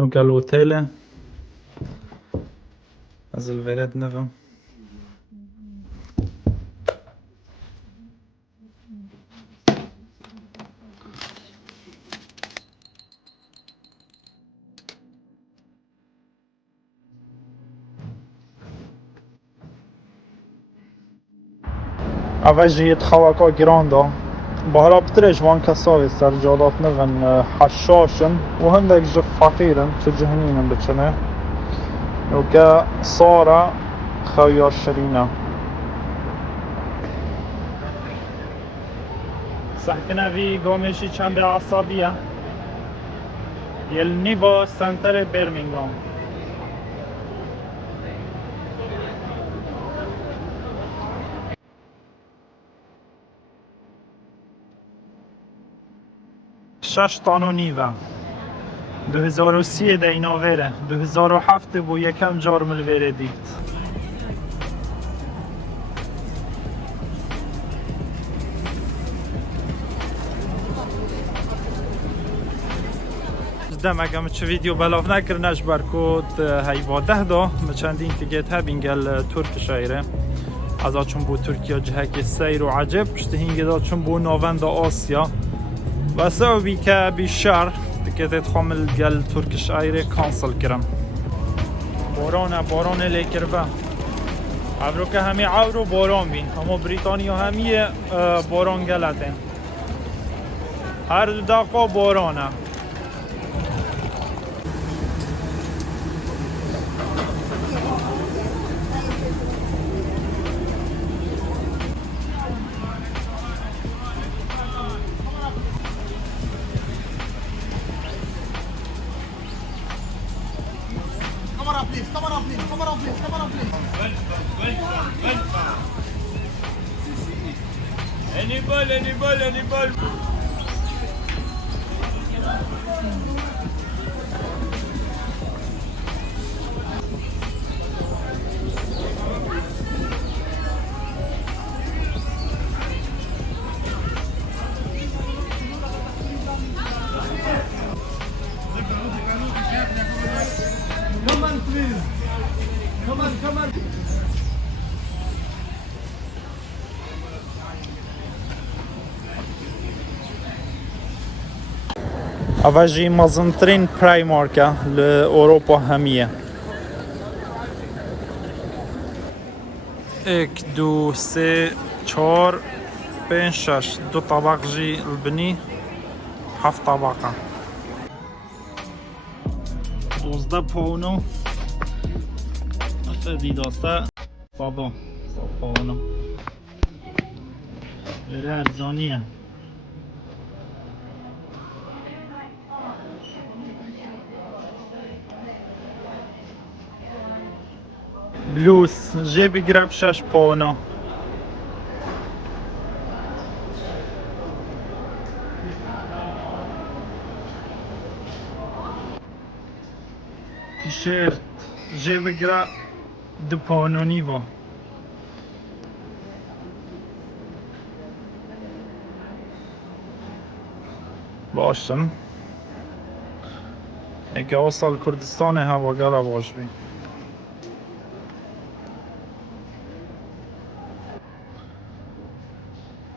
نوكا الأوتيل از الولد نفهم. اوجی خواکا گراندا بهرا بترش وان کساوی سرجالات نغن حشاشن و هندك جف فقيرن شو جهنين بتشنه وكا صارة خويا شرينا سحكنا في قومشي چند عصابية يلنيفو سنتر برمنغهام. شش تانو نیوه 2003 ده اینا وره 2007 بو یکم جارم الوره دید دم اگه چه ویدیو بلاف نکرنش برکود هی واده دا چندین تیگت هبین گل ترک شایره از چون بو ترکیه جهک سیر و عجب پشت هینگه دا چون بو ناوند آسیا و سببی که بیشتر تکتت خامل گل ترکش ایره کانسل کرم باران لیکر با افرو که همی عورو باران بین اما بریتانیا همی باران گلته هر دو دقیقه بارانه Any ball. Come on, please. Come on. اوجی مزنترین پرایمارکه لأوروپا همیه 1 2 3 4 5 6 2 طبق جی البنی 7 طبقه 12 پونو افدی داسته بابا پونو بره ارزانیه بلوس جيبي قراب 6 پونو تيشيرت جيبي قراب 2 پونو نیوا باشم اگه اوصل کردستان هوا قرار باش بی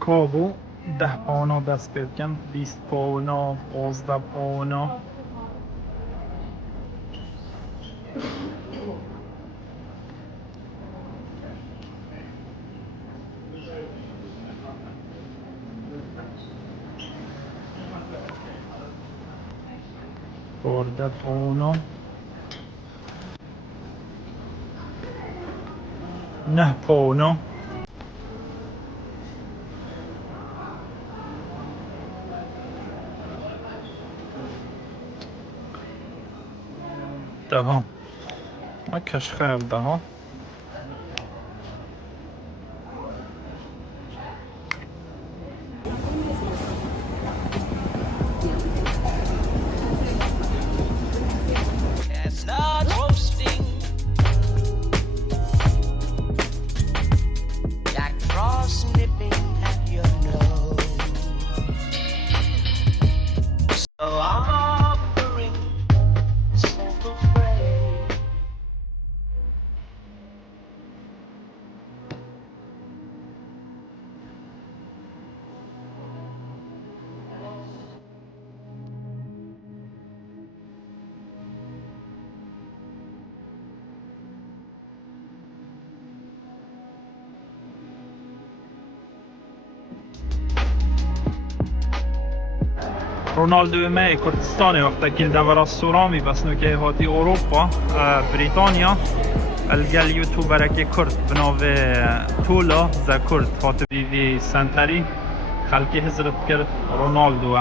کابو 10 پونو دست بید کن 20 پونو 15 پونو برده پونو 9 پونو دهم ما کش خیل دهم رونالدو ما i Kurdistan وقتا كيل دابا السورامي بس نو كي هاتي اوروبا بريطانيا القى اليوتيوبر كي كرد بنوفي تولا ذا كرد هات في سنتري خلقي هزرت كرد رونالدو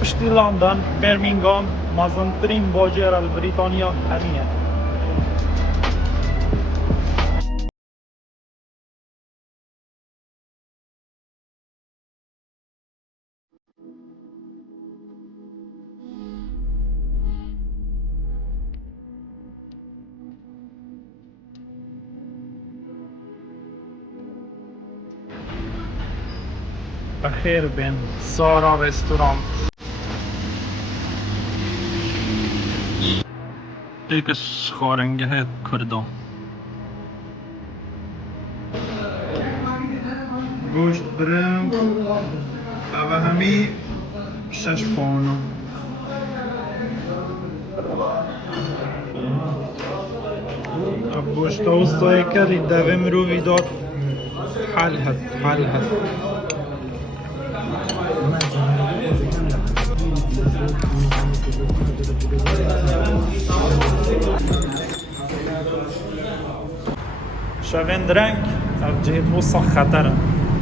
پشتی لندن برمینگام مزنترین باجر البریتانیا همینه بخیر بین سارا رستوران یکش خارنگه کردان گوشت برنج و همی 6 پونو گوشت اوستای کردی دوه مروی داد حل هد شوین درنگ از جهت وسط خطرن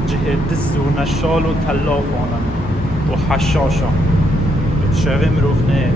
جهت دز و نشال و تلاف آنن و حشاشا شوین مروف نه